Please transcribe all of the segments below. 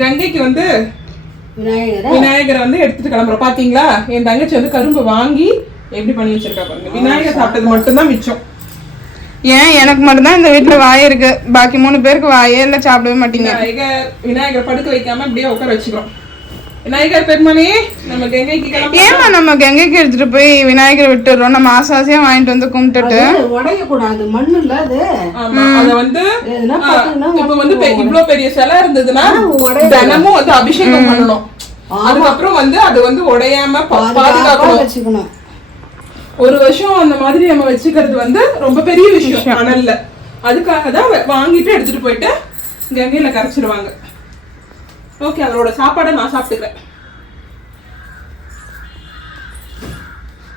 கங்கைக்கு வந்து விநாயகரை? விநாயகரை வந்து எடுத்துட்டு கிளம்புறோம். பாத்தீங்களா? என் தங்கச்சி வந்து கரும்பு வாங்கி எப்படி பண்ணி வச்சிருக்கா பாருங்க. விநாயகர் சாப்பிட்டது மட்டும்தான் மிச்சம். ஏன்? எனக்கு மட்டும்தான் இந்த வீட்ல வாய் இருக்கு. பாக்கி மூணு பேருக்கு வாயே இல்ல சாப்பிடவே மாட்டீங்க. விநாயகர் படுக்க வைக்காம அப்படியே உட்கார வச்சுக்கிறோம். விநாயகர் பெருமானே நம்ம கங்கைக்கு ஏமா நம்ம கங்கைக்கு எடுத்துட்டு போய் விநாயகரை விட்டுறோம்? நம்ம ஆசை ஆசையா வாங்கிட்டு வந்து கும்பிட்டுட்டு. உடைய கூடாது மண்ணு இல்ல அது. வந்து இப்ப வந்து இவ்ளோ பெரிய சிலை இருந்ததுன்னா. தினமும் வந்து அபிஷேகம் பண்ணணும். அதுக்கப்புறம் வந்து அது வந்து உடையாம பாதுகாக்கணும். வச்சுக்கணும். ஒரு வருஷம் அந்த மாதிரி நம்ம வச்சுக்கிறது வந்து ரொம்ப பெரிய விஷயம் மணல்ல. அதுக்காக தான் வாங்கிட்டு எடுத்துட்டு போயிட்டு கங்கையில கரைச்சிடுவாங்க ஓகே அதோட சாப்பாடை நான் சாப்பிட்டுக்கிறேன்.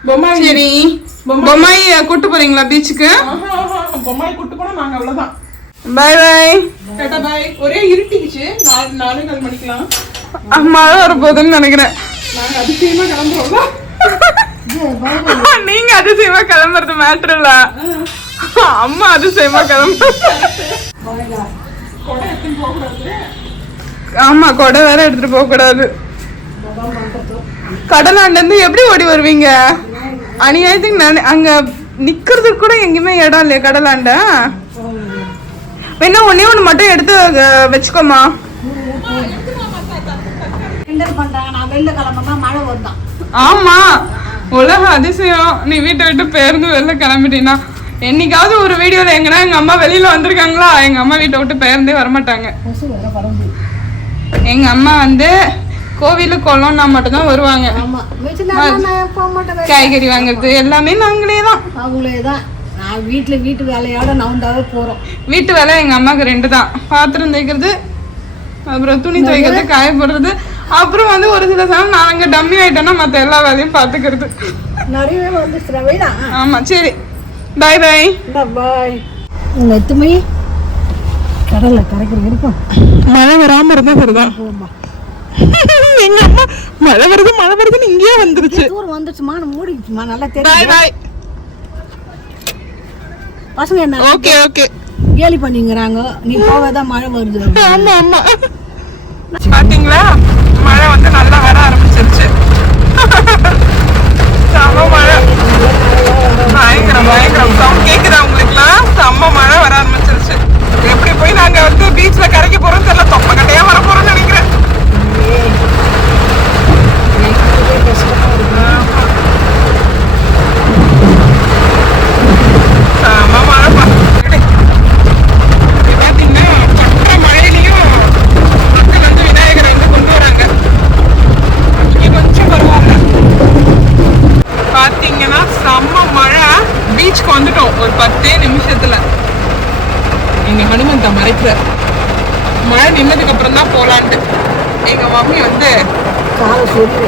பொம்மாய் சரி. பொம்மாய் கூட்டு போறீங்களா பீச்சுக்கு பொம்மாய் கூட்டு போனா நாங்க அவ்வளவுதான். பாய் பாய் டாடா பாய் ஒரே இருட்டிக்குச்சு. நாலு நாலு கால் மணிக்கலாம் மழை வர போகுதுன்னு நினைக்கிறேன். நாங்க அதிசயமா கிளம்புறோம்ல நீங்க அதிசயமா கிளம்புறது மேட்ரு இல்ல. அம்மா அதிசயமா கிளம்பு கொடை எடுத்துன்னு போகக்கூடாது. ஆமா கொடை வேற எடுத்துட்டு போக கூடாது. கடலாண்ட இருந்து எப்படி ஓடி வருவீங்க? அநியாயத்துக்கு நான் அங்க நிக்கிறதுக்கு கூட எங்கேயுமே இடம் இல்லையா கடலாண்ட. வேணா ஒண்ணே ஒண்ணு மட்டும் எடுத்து வச்சுக்கோமா ஆமா உலக அதிசயம். நீ வீட்டை விட்டு பேருந்து வெளில கிளம்பிட்டீங்கன்னா என்னைக்காவது ஒரு வீடியோல எங்கன்னா எங்க அம்மா வெளியில வந்திருக்காங்களா? எங்க அம்மா வீட்டை விட்டு பேருந்தே வரமாட்டாங்க. எங்க அம்மா வந்து கோவிலு குளம்னா மட்டும்தான் வருவாங்க. காய்கறி வாங்குறது எல்லாமே நாங்களே தான். அவங்களே தான் நான் வீட்டுல வீட்டு வேலையோட நவுண்டாவே போறோம். வீட்டு வேலை எங்க அம்மாக்கு ரெண்டு தான். பாத்திரம் தேய்க்கிறது அப்புறம் துணி துவைக்கிறது காய போடுறது அப்புறம் வந்து ஒரு சில சமயம் நான் அங்க டம்மி ஆயிட்டேன்னா மத்த எல்லா வேலையும் பாத்துக்கிறது. நிறையவே வந்துச்சுடா வெயிடா ஆமா சரி. பாய் பாய் பாய் எத்துமை கடல்ல கரைக்கிற இருக்கும் மழை வராம இருந்தா சரிதான். எங்க அம்மா மழை வருது மழை வருதுன்னு இங்கேயே வந்துருச்சு. தூரம் வந்துச்சுமா மூடிடுச்சுமா நல்லா தெரியும் பாய் பசங்க என்ன? ஓகே ஓகே கேலி பண்ணிங்கிறாங்க நீ போவதான் மழை வருது ஆமா ஆமா. பாத்தீங்களா? மழை வந்து நல்லா வர ஆரம்பிச்சிருச்சு. செம்ம மழை. பயங்கரம் பயங்கரம். சவுண்ட் கேக்குதா உங்களுக்குலாம் செம்ம மழை வர எப்படி போய் நாங்க வந்து பீச்ல கரைக்க போறோம் தெரியல. தொப்ப கட்டையா வர போறோம்னு நினைக்கிறேன் செம்ம மழை பா இப்ப பாத்தீங்கன்னா பற்ற மழையிலையும் மக்கள் வந்து விநாயகரை வந்து கொண்டு வராங்க இங்க கொஞ்சம் வருவாங்க பாத்தீங்கன்னா செம்ம மழை பீச்சுக்கு வந்துட்டோம் ஒரு பத்தே நிமிஷத்துல எங்க ஹனுமந்தா மறைக்கிறார் மழை நின்னதுக்கு அப்புறம் தான் போலான்ட்டு எங்க மம்மி வந்து காலை சொல்லு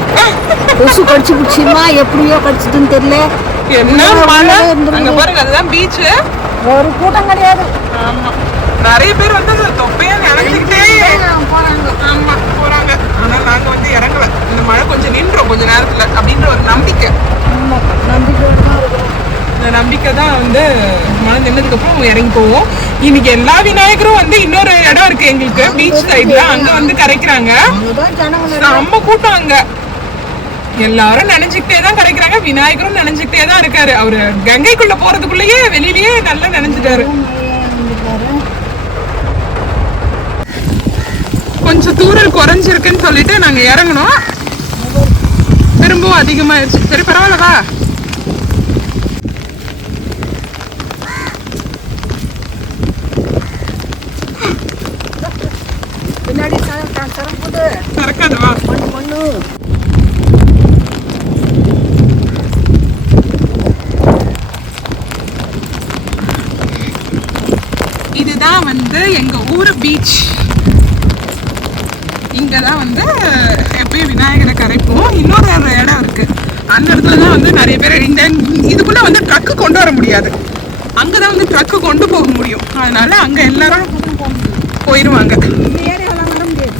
கொசு கடிச்சு பிடிச்சிமா எப்படியோ கடிச்சிட்டுன்னு தெரியல. என்ன மழை? அங்க பாருங்க அதுதான் பீச்சு ஒரு கூட்டம் கிடையாது. ஆமா. நிறைய பேர் வந்து அந்த தொப்பையா நினைச்சுக்கிட்டே போறாங்க ஆமா போறாங்க. ஆனா நாங்க வந்து இறங்கல. இந்த மழை கொஞ்சம் நின்றோம் கொஞ்ச நேரத்துல அப்படின்ற ஒரு நம்பிக்கை. ஆமா இருக்கிறோம். இந்த நம்பிக்கை தான் வந்து மழை நின்னதுக்கு அப்புறம் இறங்கி போவோம். இன்னைக்கு எல்லா விநாயகரும் வந்து இன்னொரு இடம் இருக்கு எங்களுக்கு. பீச் சைடுல அங்க வந்து கரைக்கிறாங்க. ரொம்ப கூட்டம் அங்க. எல்லாரும் நினைச்சுக்கிட்டே தான் கரைக்கிறாங்க. விநாயகரும் நினைச்சுக்கிட்டே தான் இருக்காரு. அவரு கங்கைக்குள்ள போறதுக்குள்ளேயே வெளியிலயே நல்லா நினைச்சிட்டாரு கொஞ்சம் தூரல் குறைஞ்சிருக்குன்னு சொல்லிட்டு நாங்க இறங்கணும் திரும்பவும் அதிகமாயிருச்சு. சரி பரவாயில்லவா பின்னாடி திறக்காதவா மண்ணு மண்ணு இதுதான் எங்கள் ஊர் பீச் இங்கே தான் வந்து எப்பயும் விநாயகரை கரைப்போம். இன்னொரு இடம் இருக்குது அந்த இடத்துல தான் வந்து நிறைய பேர் இந்த இதுக்குள்ளே வந்து ட்ரக்கு கொண்டு வர முடியாது. அங்கே தான் வந்து ட்ரக்கு கொண்டு போக முடியும். அதனால அங்கே எல்லாரும் போயிடுவாங்க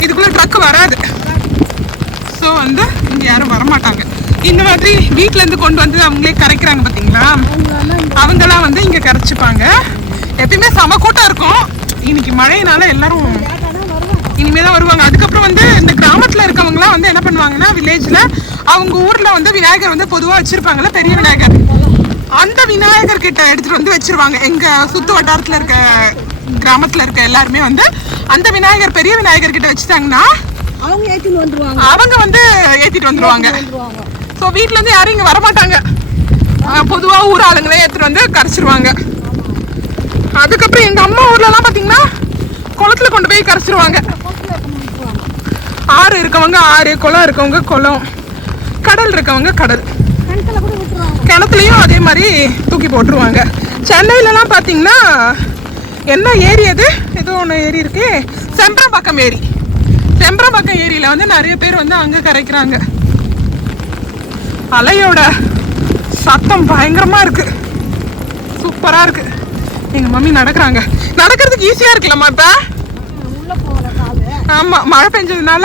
இதுக்குள்ளே ட்ரக்கு வராது. ஸோ வந்து இங்கே யாரும் வரமாட்டாங்க. இந்த மாதிரி வீட்டிலேருந்து கொண்டு வந்து அவங்களே கரைக்கிறாங்க பார்த்தீங்களா அவங்கெல்லாம் வந்து இங்கே கரைச்சிப்பாங்க. எப்பயுமே செம கூட்டம் இருக்கும். இன்னைக்கு மழையினால எல்லாரும் இனிமே தான் வருவாங்க. அதுக்கப்புறம் வந்து இந்த கிராமத்துல இருக்கவங்கலாம் வந்து என்ன பண்ணுவாங்கன்னா வில்லேஜ்ல அவங்க ஊர்ல வந்து விநாயகர் வந்து பொதுவா வச்சிருப்பாங்கல்ல பெரிய விநாயகர். அந்த விநாயகர் கிட்ட எடுத்துட்டு வந்து வச்சிருவாங்க. எங்க சுத்து வட்டாரத்துல இருக்க கிராமத்துல இருக்க எல்லாருமே வந்து அந்த விநாயகர் பெரிய விநாயகர் கிட்ட வச்சுட்டாங்கன்னா அவங்க ஏற்றின்னு வந்துருவாங்க. அவங்க வந்து ஏத்திட்டு வந்துருவாங்க. ஸோ வீட்ல இருந்து யாரும் இங்க வரமாட்டாங்க. ஆஹ் பொதுவா ஊர் ஆளுங்களே எடுத்துட்டு வந்து கரைச்சிருவாங்க. அதுக்கப்புறம் எங்க அம்மா ஊர்ல எல்லாம் பாத்தீங்கன்னா குளத்துல கொண்டு போய் கரைச்சிருவாங்க. ஆறு இருக்கவங்க ஆறு குளம் இருக்கவங்க குளம் கடல் இருக்கவங்க கடல். கிணத்துலையும் கிணத்துலயும் அதே மாதிரி தூக்கி போட்டுருவாங்க. சென்னையிலலாம் பார்த்தீங்கன்னா என்ன ஏரி அது? ஏதோ ஒன்று ஏரி இருக்கு. செம்பரம்பாக்கம் ஏரி. செம்பரம்பாக்கம் ஏரியில வந்து நிறைய பேர் வந்து அங்கே கரைக்கிறாங்க. அலையோட சத்தம் பயங்கரமா இருக்கு. சூப்பரா இருக்கு. எங்க மம்மி நடக்கிறாங்க. நடக்கிறதுக்கு ஈஸியா இருக்குல்லம்மா இப்ப ஆமாம் ஆமா மழை பெஞ்சதுனால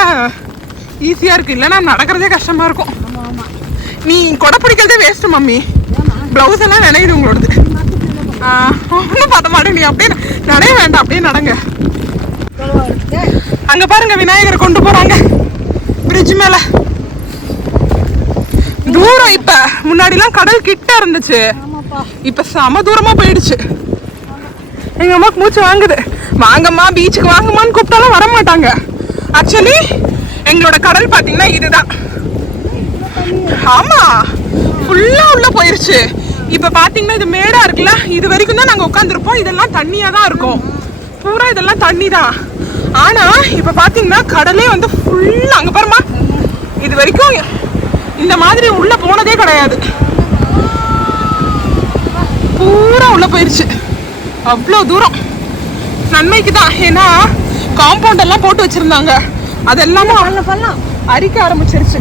ஈஸியா இருக்கு. இல்லைன்னா நடக்கிறதே கஷ்டமா இருக்கும். நீ கொடை பிடிக்கிறதே வேஸ்ட் மம்மி. ஏமா ப்ளவுஸ் எல்லாம் நினைவு உங்களோடது. ஒன்றும் பார்த்த மாட்டேன் நீ. அப்படியே நடைய வேண்டாம். அப்படியே நடங்க. அங்க பாருங்க விநாயகரை கொண்டு போறாங்க. பிரிட்ஜ் மேல. தூரம் இப்ப. முன்னாடிலாம் கடல் கிட்ட இருந்துச்சு. இப்போ இப்ப தூரமாக தூரமா போயிடுச்சு. எங்கள் அம்மாக்கு மூச்சு வாங்குது. வாங்கம்மா பீச்சுக்கு வாங்கம்மான்னு கூப்பிட்டாலும் வர மாட்டாங்க ஆக்சுவலி எங்களோட கடல் பார்த்தீங்கன்னா இதுதான். ஆமாம் ஃபுல்லாக உள்ளே போயிருச்சு. இப்போ பார்த்தீங்கன்னா இது மேடாக இருக்குல்ல இது வரைக்கும் தான் நாங்கள் உட்காந்துருப்போம் இதெல்லாம் தண்ணியாக தான் இருக்கும். பூரா இதெல்லாம் தண்ணி தான் ஆனால் இப்போ பார்த்தீங்கன்னா கடலே வந்து ஃபுல்லாக அங்கே பாருமா இது வரைக்கும் இந்த மாதிரி உள்ளே போனதே கிடையாது. பூரா உள்ளே போயிருச்சு. அவ்வளோ தூரம். நன்மைக்கு தான். ஏன்னா காம்பவுண்ட் எல்லாம் போட்டு வச்சிருந்தாங்க. பல்லம் அரிக்க ஆரம்பிச்சிருச்சு.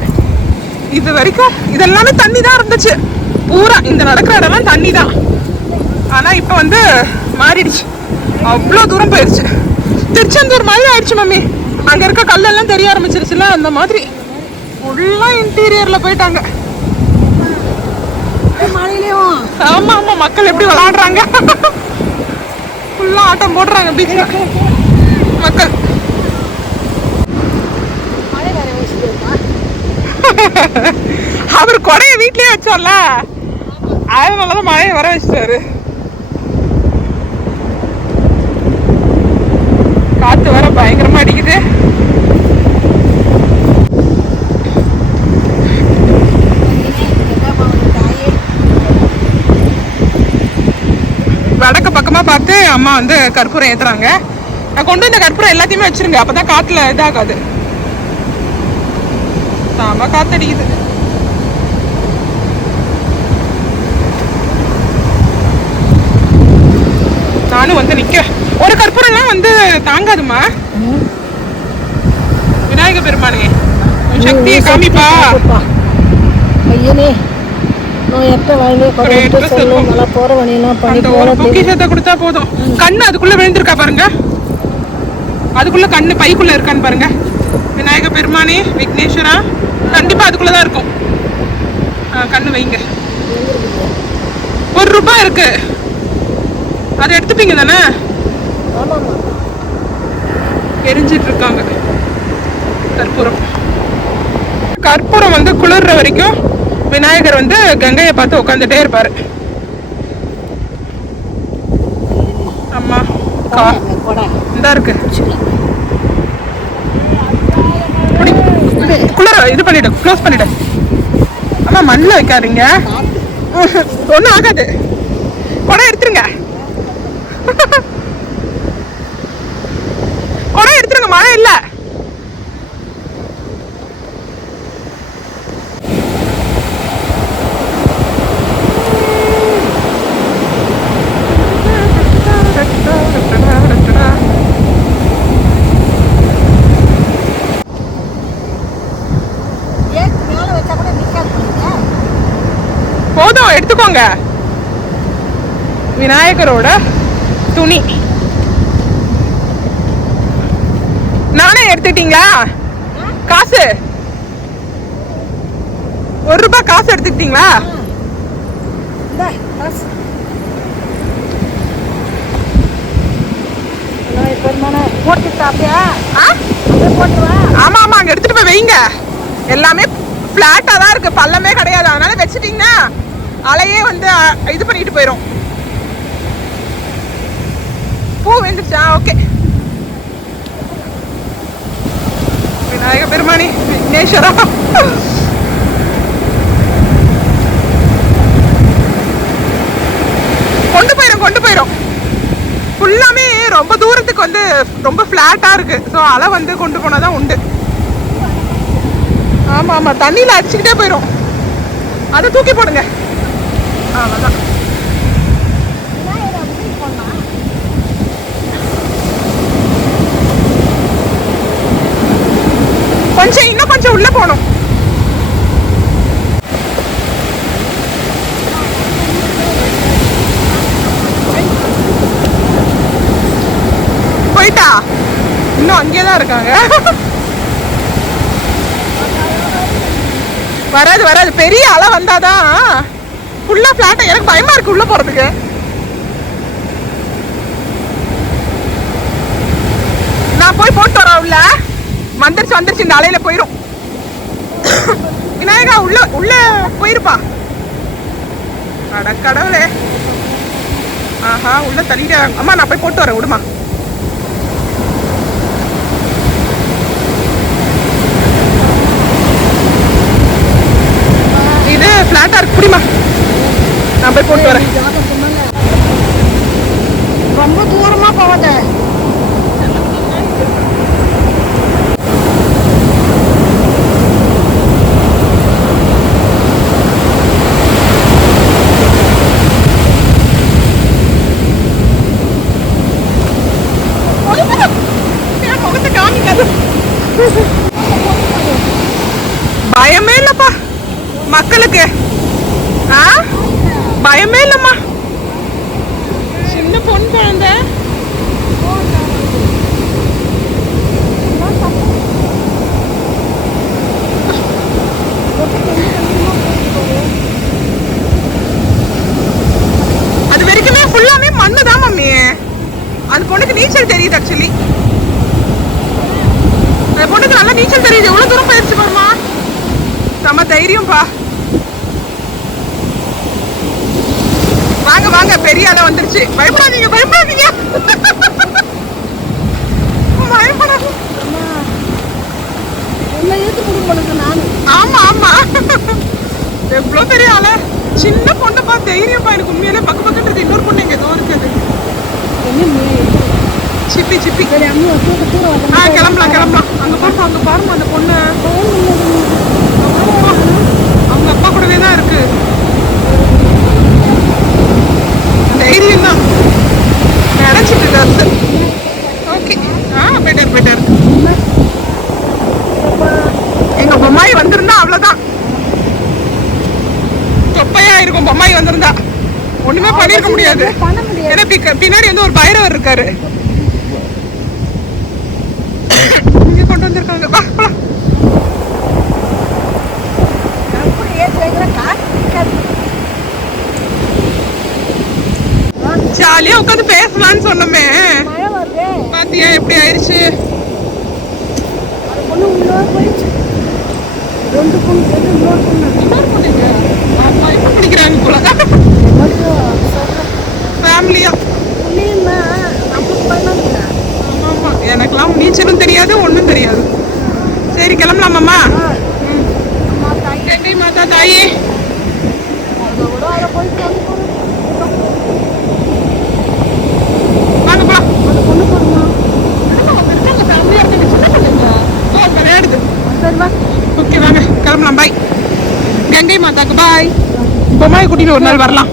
இது வரைக்கும் இதெல்லாமே தண்ணி தான் இருந்துச்சு. பூரா இந்த நடக்கிற இடம்லாம் தண்ணி தான். ஆனா இப்போ வந்து மாறிடுச்சு. அவ்வளோ தூரம் போயிருச்சு. திருச்செந்தூர் மாதிரி ஆயிடுச்சு மம்மி. அங்க இருக்க கல்லெல்லாம் தெரிய ஆரம்பிச்சிருச்சுல அந்த மாதிரி. ஃபுல்லா இன்டீரியர்ல போயிட்டாங்க. மழையிலையும். ஆமா ஆமா மக்கள் எப்படி விளையாடுறாங்க ஃபுல்லா ஆட்டம் போடுறாங்க பீச்சில் மக்கள். அவர் கொடைய வீட்லயே வச்சோம்ல. அதனாலதான் மழையை வர வச்சிட்டாரு. காத்து வர பயங்கரமா அடிக்குது. பக்கமா பார்த்து அம்மா வந்து கற்பூரம் ஏத்துறாங்க. நான் கொண்டு வந்த கற்பூரம் எல்லாத்தையுமே வச்சிருங்க. அப்பதான் காத்துல இதாகாது. செம காத்தடிக்குது. நானும் வந்து நிக்க. ஒரு கற்பூரம்லாம் வந்து தாங்காதுமா விநாயக பெருமானே. சக்தியை காமிப்பா. ஐயனே வாங்கி Correct கொண்டு சொல்லும்? மழை வழியெல்லாம் பண்ணி பொக்கிஷத்தை கொடுத்தா போதும். கண்ணு அதுக்குள்ள விழுந்திருக்கா பாருங்க. அதுக்குள்ள கண்ணு பைக்குள்ள இருக்கான்னு பாருங்க. விநாயக பெருமானே விக்னேஸ்வரா கண்டிப்பா அதுக்குள்ள தான் இருக்கும் கண்ணு வைங்க. ஒரு ரூபாய் இருக்கு. அதை எடுத்துப்பீங்க தானே? எரிஞ்சிட்டு இருக்காங்க. கற்பூரம். கற்பூரம் வந்து குளிர்ற வரைக்கும் விநாயகர் வந்து கங்கையை பார்த்து உட்காந்துட்டே இருப்பார். அம்மா இந்தா இருக்கு. குளிர இது பண்ணிடு க்ளோஸ் பண்ணிடு. அம்மா மண்ணில் வைக்காதீங்க. ஒன்றும் ஆகாது. குடம் எடுத்துருங்க. குடம் எடுத்துருங்க மழை இல்லை. விநாயகரோட துணி. நானே எடுத்துக்கிட்டீங்களா? காசு. ஒரு ரூபாய் காசு எடுத்துக்கிட்டீங்களா? போட்டு சாப்பிட்டியா? ஆமா ஆமா அங்க எடுத்துட்டு போய் வைங்க. எல்லாமே பிளாட்டா தான் இருக்கு. பள்ளமே கிடையாது. அதனால வச்சுட்டீங்கன்னா அலையே வந்து இது பண்ணிட்டு போயிடும் பூ வெந்துருச்சா ஓகே விநாயக பெருமானி விக்னேஸ்வரா. கொண்டு போயிடும் கொண்டு போயிடும் ஃபுல்லாமே ரொம்ப தூரத்துக்கு வந்து ரொம்ப ஃப்ளாட்டாக இருக்கு. ஸோ அலை வந்து கொண்டு போனால் தான் உண்டு. ஆமாம் ஆமாம் தண்ணியில் அடிச்சுக்கிட்டே போயிடும் அதை தூக்கி போடுங்க. அவ்வளோதான் கொஞ்சம் இன்னும் கொஞ்சம் உள்ள போகணும். போயிட்டா? இன்னும் அங்கேயே தான் இருக்காங்க. வராது வராது. பெரிய அலை வந்தாதான் ஃபுல்லாக ஃப்ளாட்டாக எனக்கு பயமாக இருக்கு உள்ளே போகிறதுக்கு நான் போய் போட்டு வரேன் உள்ள வந்துருச்சு வந்துருச்சு இந்த அலையில போயிரும். விநாயகா உள்ள உள்ள போயிருப்பா. அட கடவுளே. ஆஹா உள்ள தள்ளிட அம்மா நான் போய் போட்டு வரேன் விடுமா. இது ஃபிளாட்டா இருக்கு புடிமா நான் போய் போட்டு வரேன். ரொம்ப தூரமா போவாத என் முகத்தை காமிக்காது பயமே இல்லப்பா மக்களுக்கு ஆ பயமே இல்லம்மா சின்ன பொன் குழந்தை அது வரைக்குமே ஃபுல்லாமே மண்ணு தான் மம்மி அந்த பொண்ணுக்கு நீச்சல் தெரியுது ஆக்சுவலி அந்த பொண்ணுக்கு நல்லா நீச்சல் தெரியுது எவ்வளவு தூரம் போயிருச்சு பாருமா செம்ம தைரியம்பா வாங்க வாங்க பெரிய அலை வந்துருச்சு. பயப்படாதீங்க பயப்படாதீங்க. பயப்படாதீங்க என்ன ஏத்து கொடுக்க நான் ஆமா ஆமா. எவ்வளோ பெரிய அலை சின்ன பொண்ணுப்பா தைரியப்பா எனக்கு உண்மையிலே பக்க பக்கத்துல இன்னொரு பொண்ணு இங்க ஏதோ இருக்குது. சிப்பி சிப்பி. சரி அம்மா தூக்க தூரம் ஆ கிளம்பலாம் கிளம்பலாம். அங்க பாருமா அங்க பாருமா அந்த பொண்ணு. ஓ, அவங்க அப்பா கூடவே தான் இருக்கு. தைரியம். தான் நினைச்சிட்டு இருக்காரு ஓகே. ஆ பெட்டர் பெட்டர் எங்க பொம்மாய் வந்திருந்தா அவ்வளவுதான். தொப்பையா இருக்கும் பொம்மாய் வந்திருந்தா. ஒண்ணுமே பண்ணிருக்க முடியாது. ஏன்னா பின்னாடி வந்து ஒரு பைரவர் இருக்காரு இங்க கொண்டு வந்திருக்காங்க வா போலாம் எப்படி ஏத்து வைக்கிற காசு நிக்காது. ஜாலியா உட்காந்து பேசலாம்னு சொன்னோமே. பாத்தியா எப்படி ஆயிடுச்சு? ரெண்டு பொண்ணு இன்னொரு பொண்ணு. இன்னொரு பொண்ணுங்க? இப்ப படிக்கிறாங்க போல? ஃபேமிலியா புள்ளியுமா நம்மளுக்கு பண்ணாங்க ஆமா ஆமா. எனக்கெல்லாம் நீச்சலும் தெரியாது ஒண்ணும் தெரியாது. சரி கிளம்பலாமாம்மா? அம்மா தாய். கங்கை மாதா தாயே. போயிட்டு வந்து பொண்ணு வாங்க போலாம் அந்த பொண்ணு போடுமா ஃபேமிலியா இருக்கு சின்ன பொண்ணுங்க ஓ விளையாடுது சரி வா ஓகே வாங்க கிளம்பலாம். பாய் கங்கை மாதாக்கு பாய் பொம்மாய் கூட்டிட்டு ஒரு நாள் வரலாம்.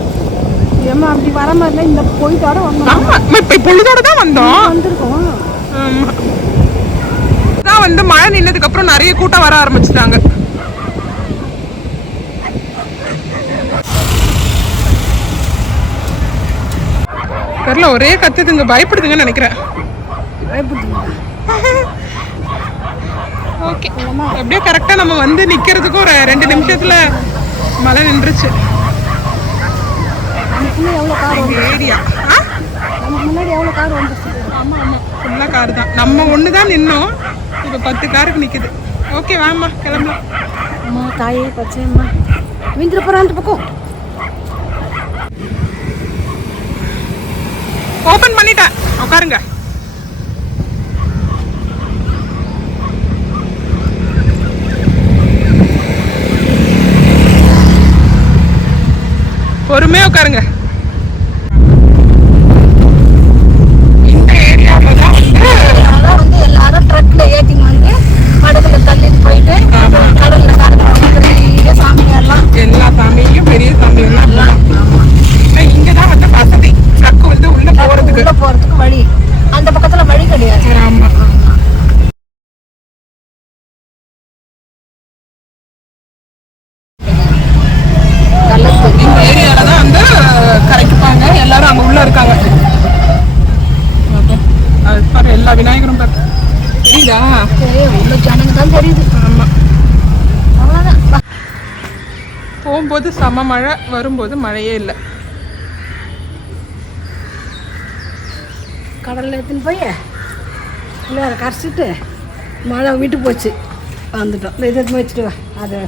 ஏம்மா அப்படி வர மாதிரி இந்த போயிட்டோட வந்தோம். ஆமா இப்ப பொழுதோட தான் வந்தோம். வந்திருக்கோம். தான் வந்து மழை நின்னதுக்கு அப்புறம் நிறைய கூட்டம் வர ஆரம்பிச்சுட்டாங்க. தெரில ஒரே கத்துதுங்க. பயப்படுதுங்கன்னு நினைக்கிறேன். ஓகே அப்படியே கரெக்டாக நம்ம வந்து நிற்கிறதுக்கும் ஒரு ரெண்டு நிமிஷத்தில் மழை நின்றுச்சு. ஏரியா. ஆமாம் ஆமாம் ஃபுல்லாக கார் தான். நம்ம ஒன்று தான் நின்னோம். இப்போ பத்து காருக்கு நிற்குது ஓகே வாமா கிளம்பலாம். அம்மா தாயே பச்சையம்மா. விந்துட்டு போகிறான் பக்கம் ஓப்பன் பண்ணிட்டேன். உட்காருங்க. பொறுமையாக உட்காருங்க. போகும்போது சம மழை வரும்போது மழையே இல்லை. கடலில் எடுத்துன்னு போய் இல்லை கரைச்சிட்டு மழை விட்டு போச்சு. வந்துட்டோம். இதை வச்சுட்டு அதை